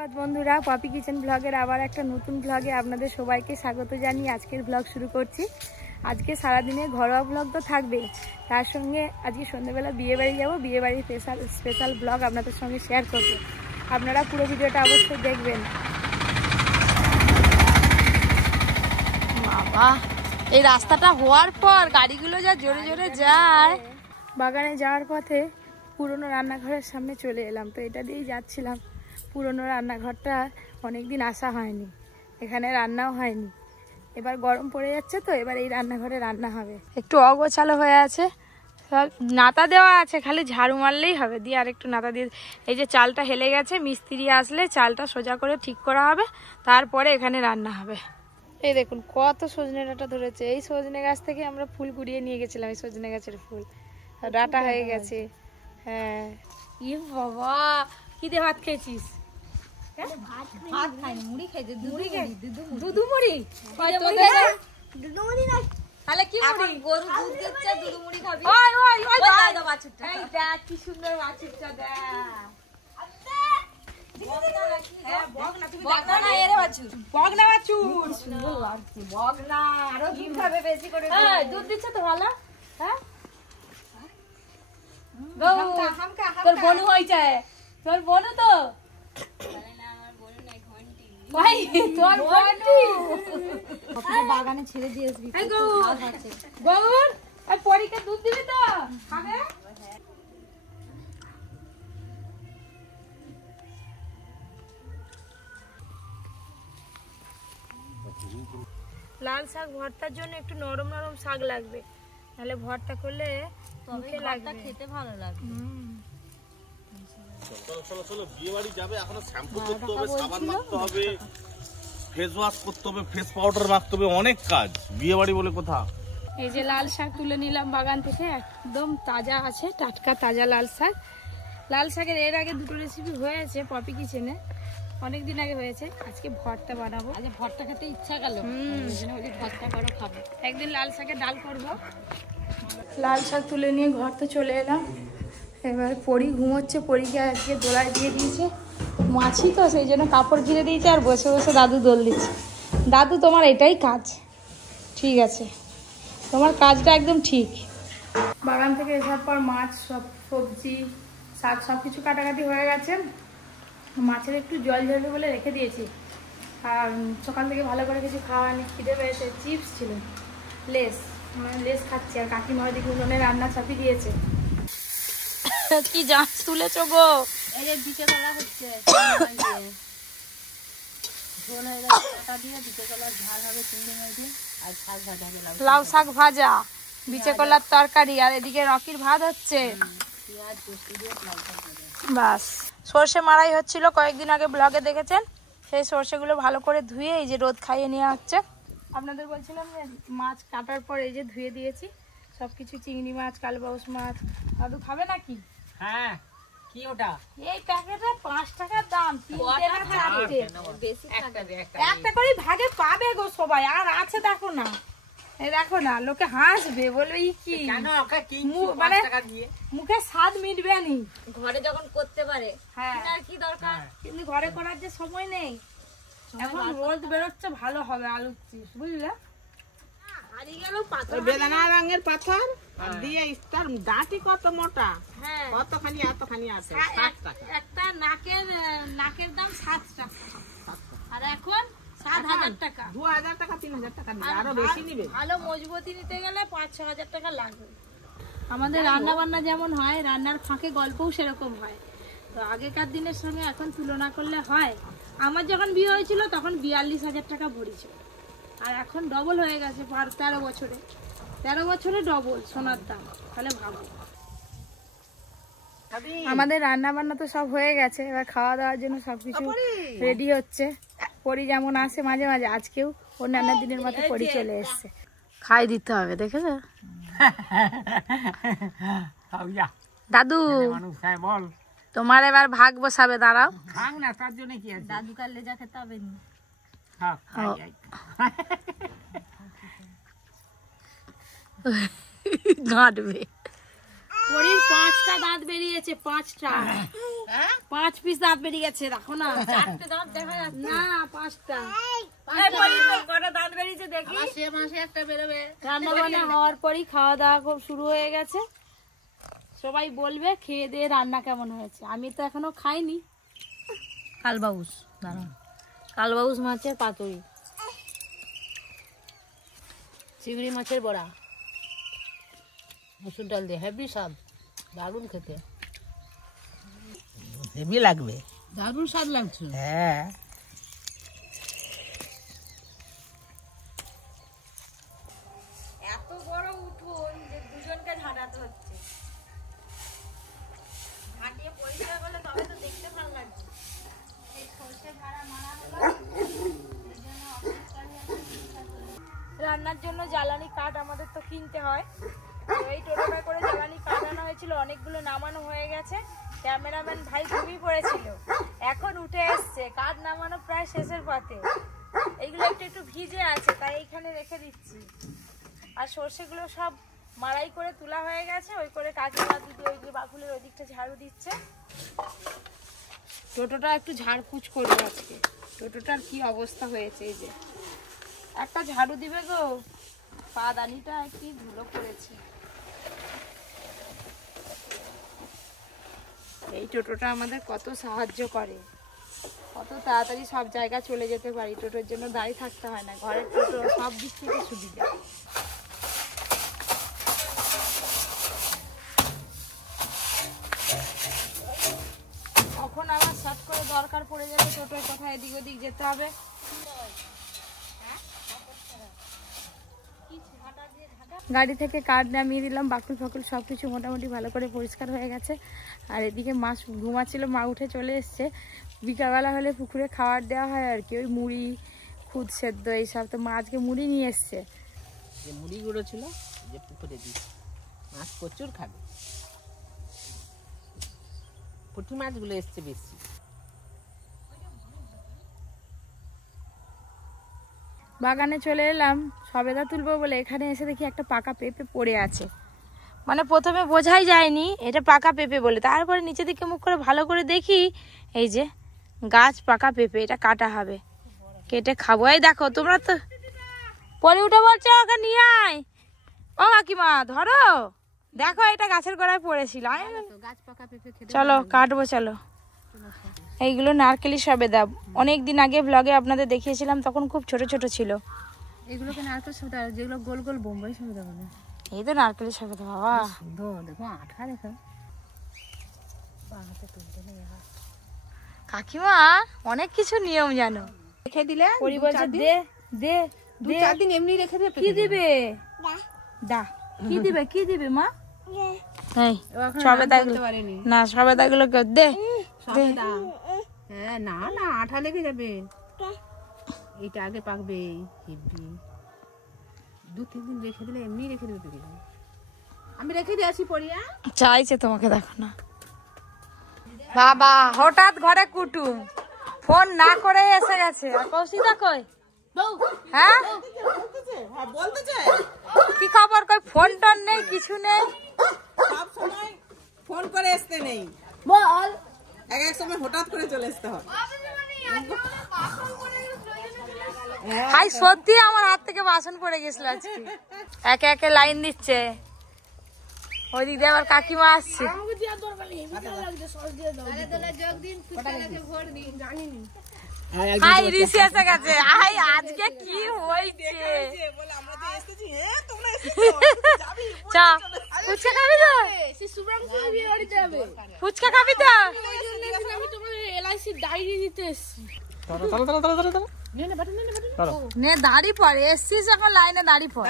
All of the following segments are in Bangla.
সুপ্রভাত বন্ধুরা, পপি কিচেন ব্লগের আবার একটা নতুন ব্লগে আপনাদের সবাইকে স্বাগত জানিয়ে আজকের ব্লগ শুরু করছি। আজকে সারাদিনে ঘরোয়া ব্লগ তো থাকবেই, তার সঙ্গে আজকে সন্ধ্যেবেলা বিয়েবাড়ি যাবো। বিয়েবাড়ির স্পেশাল ব্লগ আপনাদের সঙ্গে শেয়ার করবো। আপনারা পুরো ভিডিওটা অবশ্যই দেখবেন। বাবা, এই রাস্তাটা হওয়ার পর গাড়িগুলো যা জোরে জোরে যায়। বাগানে যাওয়ার পথে পুরনো রান্নাঘরের সামনে চলে এলাম, তো এটা দিয়েই যাচ্ছিলাম। পুরনো রান্নাঘরটা অনেকদিন আসা হয়নি, এখানে রান্নাও হয়নি। এবার গরম পড়ে যাচ্ছে, তো এবার এই রান্নাঘরে রান্না হবে। একটু অগোছালো হয়ে আছে, সব নাতা দেওয়া আছে, খালি ঝাড়ু মারলেই হবে। দিয়ে আর একটু নাতা দিয়ে, এই যে চালটা হেলে গেছে, মিস্ত্রি আসলে চালটা সোজা করে ঠিক করা হবে, তারপরে এখানে রান্না হবে। এই দেখুন কত সজনে ডাঁটা ধরেছে। এই সজনে গাছ থেকে আমরা ফুল কুড়িয়ে নিয়ে গেছিলাম, এই সজনে গাছের ফুল ডাঁটা হয়ে গেছে। হ্যাঁ, ই বাবা, কি দিয়ে ভাত খেয়েছিস? ভাত খাইনি, মুড়ি খাইছে। মুড়ি খাই, দুধু মুড়ি। তাহলে কি মুড়ি? গরু দুধ দিচ্ছে, দুধু মুড়ি খাবি। ওই ওই ওই দাও বাছুরটা। এই দেখ কি সুন্দর বাছুরটা দেখ। দুধ দিচ্ছে তো ভালো। হ্যাঁ, তোর বোনু হয়েছে, তোর বোনু তো বাগানে ছেড়ে দিয়ে আসবি। গৌর, পরীক্ষা দুধ দিবি তো খাবে? লাল শাক ভর্তার জন্য একটু নরম নরম শাক লাগবে, নাহলে ভর্তা করলে মুখে লাগবে, খেতে ভালো লাগবে। চলো চলো, বিয়ে বাড়ি যাবে, এখনো শ্যাম্পু করতে হবে, সাবান মাখতে হবে, ফেস ওয়াশ করতে হবে, ফেস পাউডার মাখতে হবে, অনেক কাজ। বিয়ে বাড়ি বলে কথা। এই যে লাল শাক তুলে নিলাম বাগান থেকে, একদম তাজা আছে, টাটকা তাজা লাল শাক। লাল শাকের এর আগে দুটো রেসিপি হয়েছে পপি কিচেনে, অনেকদিন আগে হয়েছে। আজকে ভর্তা বানাবো। আজকে ভর্তা খেতে ইচ্ছা গেল, ভর্তা করো খাবো। একদিন লাল শাকের ডাল করব। লাল শাক তুলে নিয়ে ঘর তো চলে এলাম। এবার পরি ঘুমোচ্ছে, পরীকে আজকে দোলায় দিয়ে দিয়েছে। মাছি তো, সেই জন্য কাপড় ঘিরে দিয়েছে, আর বসে বসে দাদু দোল দিচ্ছে। দাদু, তোমার এটাই কাজ, ঠিক আছে, তোমার কাজটা একদম ঠিক। বাগান থেকে আসার পর মাছ, সব সবজি, শাক সব কিছু কাটাকাটি হয়ে গেছে। মাছের একটু জল ঝরবে বলে রেখে দিয়েছি। আর সকাল থেকে ভালো করে কিছু খাওয়ানি, খিদে পেয়েছে। চিপস ছিল, লেস, মানে লেস খাচ্ছি। আর কাকিমা দিকে উনুনে রান্না চাপিয়ে দিয়েছে। কি জাঁচ তুলেছো গো? এই যে বিচে কলা হচ্ছে, ঝোল হয়ে গেছে, ওটা দিয়ে বিচে কলার ঝাল হবে, চিংড়ি মাছ দিয়ে, আর শাক ভাজা হবে, লাউ শাক ভাজা, বিচে কলার তরকারি, আর এদিকে রকির ভাত হচ্ছে। পেঁয়াজ বসি দিয়ে লাউ শাক ভাজা। বাস, সর্ষে মারাই হচ্ছিল কয়েকদিন আগে, ব্লগে দেখেছেন। সেই সর্ষেগুলো ভালো করে ধুয়ে এই যে রোদ খাইয়ে নেওয়া হচ্ছে। আপনাদের বলছিলাম যে মাছ কাটার পর এই যে ধুয়ে দিয়েছি সবকিছু, চিংড়ি মাছ, কালবাউস মাছ। দাদু খাবে নাকি? হ্যাঁ, কি ওটা? এই প্যাকেটে 5 টাকার দাম, 3টে না 4টে, বেশি একটা করে ভাগে পাবে গো সবাই। আর আছে দেখো না, এই দেখো না, লোকে হাসবে, বলবে ই কি, কেন ওকে কিনছি মানে 5 টাকা দিয়ে? মুখে স্বাদ মিটবে নি। ঘরে যখন করতে পারে, হ্যাঁ, আর কি দরকার? কিন্তু ঘরে করার যে সময় নেই। এখন রোদ বেরোচ্ছে, ভালো হবে আলুর চিপস, বুঝলে? হারিয়ে গেল পাথর। বেদানা রঙের পাথর আর দিয়ে তার ডাঁটি কত মোটা, হ্যাঁ, কতখানি এতখানি আছে, 7 টাকা। একটা নাকের দাম 7 টাকা, আর এখন 7,000 টাকা। 2000 টাকা 3000 টাকা দিবে, আরো বেশি নিবে। ভালো মজবুতি নিতে গেলে 5-6 হাজার টাকা লাগবে। আমাদের রান্না বান্না যেমন হয়, রান্নার ফাঁকে গল্পও সেরকম হয়। তো আগেকার দিনের সঙ্গে এখন তুলনা করলে হয়। আমার যখন বিয়ে হয়েছিল তখন 42,000 টাকা ভরি ছিল, আর এখন ডবল হয়ে গেছে। 13 বছরে ডবল সোনার দাম, তাহলে ভাবো। আমাদের রান্না বান্না তো সব হয়ে গেছে, এবার খাওয়া দাওয়ার জন্য সবকিছু রেডি হচ্ছে। পরি যেমন আসে মাঝে মাঝে, আজকেও অন্যান্য দিনের মতো পরি চলে এসছে। খাই দিতে হবে, দেখেছো দাদু? বল, তোমার এবার ভাগ বসাবে, দাঁড়াও। খাং না, তার জন্য কি আছে? দাদু কাল লেজা খেতে হবে না। ঘাঁটবে। পরির 5টা দাঁত বেরিয়েছে, 5টা। 5 পিস দাঁত বেরিয়ে গেছে, দেখো না। 4টে দাঁত দেখা যাচ্ছে না, 5টা। কটা দাঁত বেরিয়েছে দেখি। সে মাসে একটা বেরোবে। রান্না বান্না হওয়ার পরই খাওয়া দাওয়া খুব শুরু হয়ে গেছে। সবাই বলবে খেয়ে দিয়ে রান্না কেমন হয়েছে। আমি তো এখনো খাইনি। কালবাউস, দাঁড়ান, কালবাউস মাছের পাতুরি, চিংড়ি মাছের বড়া, মসুর ডাল দিয়ে হেভি স্বাদ, দারুণ খেতে। হেভি লাগবে, দারুণ স্বাদ লাগছে। হ্যাঁ। এত বড় উঠোন যে দুজনকে ঝাঁটাতে হচ্ছে। ঝাঁটিয়ে পরিষ্কার করলে তবে তো দেখতে ভালো লাগছে। এই সর্ষে ভাড়া মারা হলো, রান্নার জন্য জ্বালানি কাঠ আমাদের তো কিনতে হয়। তো এই টোটোটা করে জ্বালানি কাঠ আনা হয়েছিল, অনেকগুলো নামানো হয়ে গেছে। ক্যামেরাম্যান ভাই ঘুমিয়ে পড়েছিল, এখন উঠে এসছে। কাঠ নামানো প্রায় শেষের পথে। এইগুলো একটু একটু ভিজে আছে, তাই এইখানে রেখে দিচ্ছি। আর সর্ষেগুলো সব মাড়াই করে তোলা হয়ে গেছে। ওই করে কাকিমা দিদি ওই যে বাকুলের ওই দিকটা ঝাড়ু দিচ্ছে। টোটোটা একটু ঝাড়পুছ করবে আজকে। টোটোটার কি অবস্থা হয়েছে, এই যে একটা ঝাড়ু দিবে গো, পাদানিটা কি ধুলো পড়েছে। এই টোটোটা আমাদের কত সাহায্য করে, কত তাড়াতাড়ি সব জায়গা চলে যেতে পারি। টোটোর জন্য দাঁড়িয়ে থাকতে হয় না, ঘরের টোটো সব দিক থেকে সুবিধা। কখন আমার শর্ট করে দরকার পড়ে যাবে, টোটোয় কোথায় এদিক ওদিক যেতে হবে। গাড়ি থেকে কাঠ নামিয়ে দিলাম, বাকুল ফাকুল সব কিছু মোটামুটি ভালো করে পরিষ্কার হয়ে গেছে। আর এদিকে মাছ ঘুমাচ্ছিল, মা উঠে চলে এসছে। বিকালবেলা হলে পুকুরে খাবার দেওয়া হয় আর কি, ওই মুড়ি, খুদ সেদ্ধ এইসব। তো মা আজকে মুড়ি নিয়ে এসছে। যে মুড়িগুলো ছিল যে পুকুরে দিই, মাছ প্রচুর খাবে। পুঁটি মাছগুলো এসছে বেশি। বাগানে চলে এলাম সবেদা তুলবো বলে। এখানে এসে দেখি একটা পাকা পেঁপে পড়ে আছে। মানে প্রথমে বোঝাই যায়নি এটা পাকা পেঁপে বলে, তারপরে নিচে দিকে মুখ করে ভালো করে দেখি, এই যে গাছ পাকা পেঁপে। এটা কাটা হবে, কেটে খাবো। এই দেখো, তোমরা তো পরে উঠে বলছো ওকে নিয়ে আয়। ও কাকিমা ধরো, দেখো এটা গাছের গোড়ায় পড়েছিল। চলো কাটবো, চলো। এইগুলো নারকেলি সবেদা, অনেকদিন আগে ব্লগে আপনাদের দেখিয়েছিলাম, তখন খুব ছোট ছোট ছিল। এগুলোকে নারকেল সবেদা, যেগুলো গোল গোল বোম্বাই সবেদা বলে। এই তো নারকেলি সবেদা বাবা। দেখো আঠা দেখো। কাকিমা অনেক কিছু নিয়ম জানো। রেখে দিলে পরিবর্তন দে দে 2-4 দিন এমনি রেখে দিয়ে কি দিবে? দা কি দিবে, কি দিবে মা? এই সবেদাগুলো না, সবেদাগুলো দে। হ্যাঁ, না না আঠা লেগে যাবে। এইটা আগে পাকবে। হেভি 2-3 দিন রেখে দিলে এমনি রেখে দেবে পেকে যাবে। আমি রেখে দিয়ে আসি পরিয়া। চাইছে তোমাকে, দেখো না বাবা, হঠাৎ ঘরে কুটুম, ফোন না করে এসে গেছে। আর কৌশিকা কই? হ্যাঁ কি খবর? কই ফোন টোন নেই, কিছু নেই। সব সময় ফোন করে আসতে নেই, বল এক এক সময় হঠাৎ করে চলে আসতে হয়। হাই সত্যি আমার হাত থেকে বাসন পড়ে গেছিল আজকে। একে একে লাইন দিচ্ছে, ওইদিক দিয়ে আবার কাকিমা আসছে। হাই ঋষি এসে গেছে। হাই আজকে কি হয়েছে? চা ফুচকা খাবি তো? ফুচকা খাবি তো? নে দাঁড়ি পড়ে, এসছিস এখন লাইনে দাঁড়ি পড়।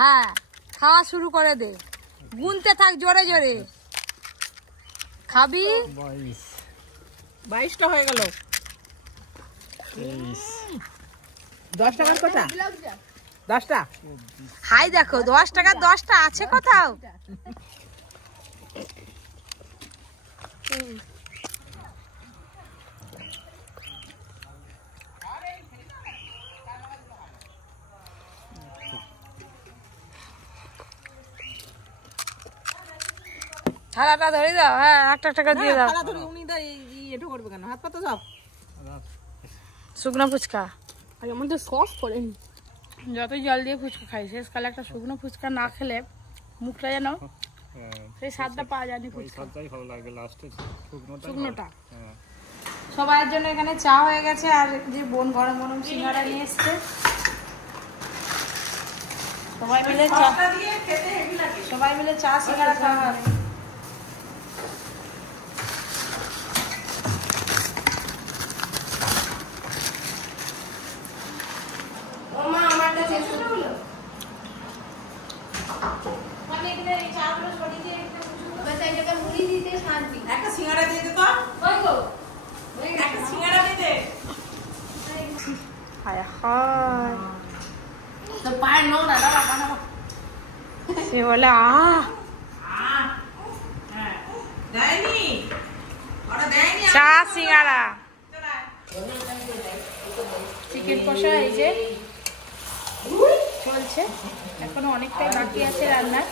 হ্যাঁ খাওয়া শুরু করে দে, গুনতে থাক জোরে জোরে। খাবি? 22টা হয়ে গেল। 10 টাকার কথা, 10টা। হাই দেখো 10 টাকা 10টা আছে কোথাও? থালাটা ধরে দাও, হ্যাঁ একটা টাকা দিয়ে দাও। উনি এটা করবে কেন, হাত পাতা সব শুকনো ফুচকা আর আমাদের সস করেন, যতই জল দিয়ে ফুচকা খাই, শেষকালে একটা শুকনো ফুচকা না খেলে মুখটা যেন সেই স্বাদটা পাওয়া যায়নি। ফুচকাটাই ভালো লাগে লাস্টে, শুকনোটা। সবার জন্য এখানে চা হয়ে গেছে, আর যে বোন গরম গরম সিঙ্গাড়া নিয়ে এসছে, সবাই মিলে চা সিঙ্গাড়া খাওয়া হবে। একটা সিঙ্গাড়া দিয়ে দে তো, একটা সিঙ্গাড়া দিয়ে দে। তো পায়ের নোংরা দাও বানাবো। সে বলে দেয়নি, ওটা দেয়নি। চা সিঙ্গাড়া চিকেন কষা এই যে চলছে, এখনো অনেকটাই বাকি আছে রান্নার।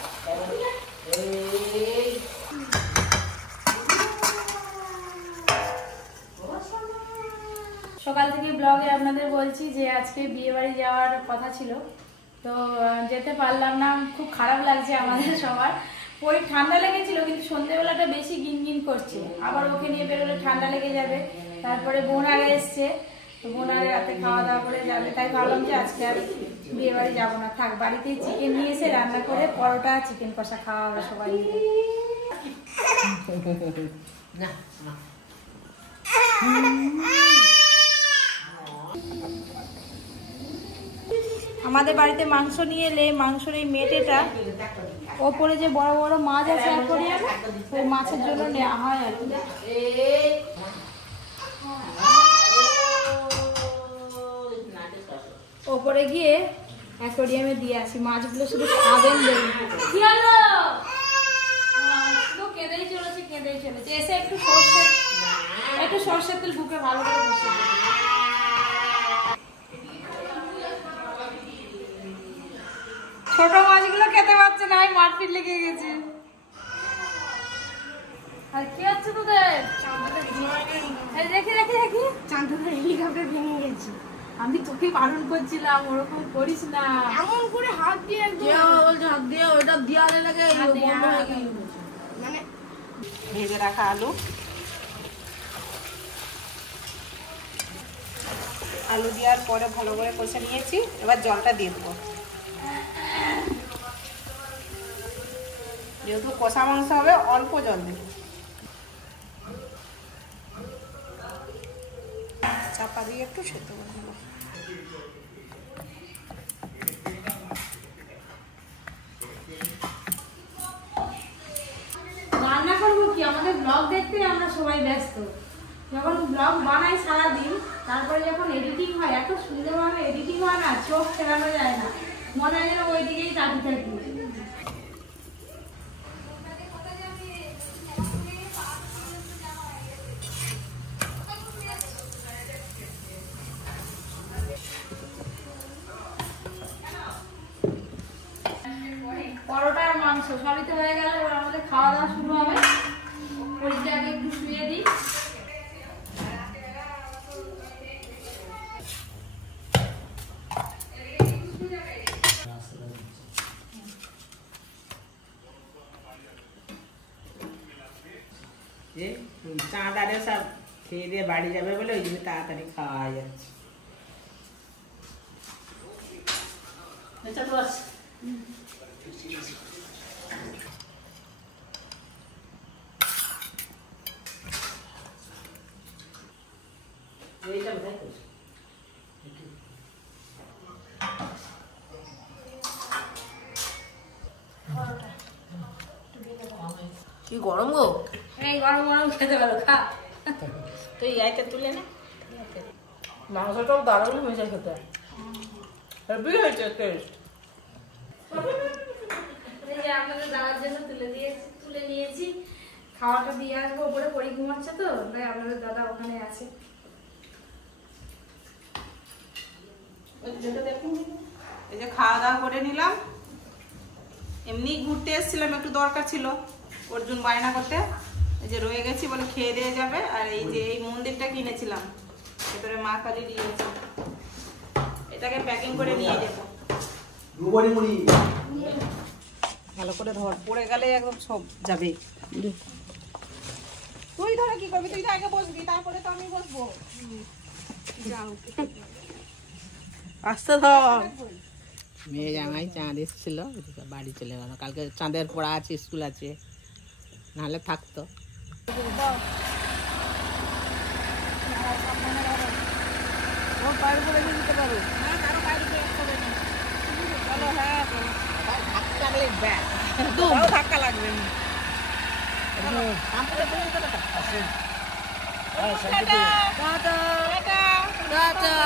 সকাল থেকে ব্লগে আপনাদের বলছি যে আজকে বিয়ে বাড়ি যাওয়ার কথা ছিল, তো যেতে পারলাম না। খুব খারাপ লাগছে আমাদের সবার। ওই ঠান্ডা লেগেছিল, কিন্তু সন্ধ্যেবেলাটা বেশি গিনগিন করছে, আবার ওকে নিয়ে বেরোলে ঠান্ডা লেগে যাবে। তারপরে বোন আগে এসছে, বোন আগে রাতে খাওয়া দাওয়া করে যাবে, তাই ভাবলাম যে আজকে আর বিয়ে বাড়ি যাবো না, থাক বাড়িতেই চিকেন নিয়ে এসে রান্না করে পরোটা চিকেন কষা খাওয়া হবে সবাই মিলে। আমাদের বাড়িতে মাংস নিয়ে এলে মাংসের এই মেটেটা ওপরে যে বড় বড় মাছ আছে অ্যাকোয়ারিয়ামে, ওই মাছের জন্য নেওয়া হয় আর কি। ওপরে গিয়ে অ্যাকোয়ারিয়ামে দিয়ে আসি মাছগুলো, শুধু খাবেন দেখুন। কি হলো? শুধু কেঁদেই চলেছে। এসে একটু সর্ষের তেল বুকে ভালো করে বসে। ছোট মাছগুলো খেতে পারছে না, আমি মারপিট লেগে গেছে। আর কি হচ্ছে তোদের? দেখি চাঁদুদের হেলিকপ্টার ভেঙে গেছে। আমি তোকে বারণ করছিলাম ওরকম করিস না, এমন করে হাত দিয়ে হাত দিয়ে ওইটা দেওয়ালে লাগে মানে ভেজে রাখা আলু দেওয়ার পরে ভালো করে কষে নিয়েছি। এবার জলটা দিয়ে দেবো, যেহেতু কষা মাংস হবে অল্প জল দেবো। চাপা দিয়ে একটু সেদ্ধ করে নেবো। রান্না করবো কি, আমাদের ব্লগ দেখতে আমরা সবাই ব্যস্ত। যখন ব্লগ বানাই সারাদিন, তারপরে যখন এডিটিং হয়, এত সুন্দরভাবে এডিটিং হয় না, চোখ ফেরানো যায় না, মনে হয় যেন ওই দিকেই তাকিয়ে থাকি। পরোটা আর মাংস সবই তো হয়ে গেল, এবার আমাদের খাওয়া দাওয়া শুরু হবে। পরিষ্কারকে একটু শুয়ে দিই। চাঁদারে সব খেয়ে দিয়ে বাড়ি যাবে বলে ওই জন্য তাড়াতাড়ি খাওয়া যাচ্ছে। কি গরম গো, এই গরম গরম খেতে পারো, খা। তুই এইটা তুলে নে। মাংসটাও দারুণ হয়েছে খেতে, হেভি হয়েছে টেস্ট। এই যে আপনাদের দাদার জন্য তুলে নিয়েছি, খাওয়াটা দিয়ে আসবো। উপরে পরি ঘুমাচ্ছে তো, তাই আপনাদের দাদা ওখানে আছে। এই যে খাওয়া দাওয়া করে নিলাম, এমনি ঘুরতে এসেছিলাম, একটু দরকার ছিল, অর্জুন বায়না করতে এই যে রয়ে গেছি বলে খেয়ে দিয়ে যাবে। আর এই যে এই মন্দিরটা কিনেছিলাম, ভেতরে মা কালী দিয়েছে, এটাকে প্যাকিং করে নিয়ে যাবো। ভালো করে ধর, পড়ে গেলে একদম সব যাবে। তুই ধরে কি করবি? তুই তো আগে বসবি, তারপরে তো আমি বসবো। আস্তে ধর। মেয়ে জামাই চাঁদ এসেছিল, বাড়ি চলে গেল। কালকে চাঁদের পড়া আছে, স্কুল আছে, নাহলে থাকতো। ধাক্কা লাগবে। টাটা।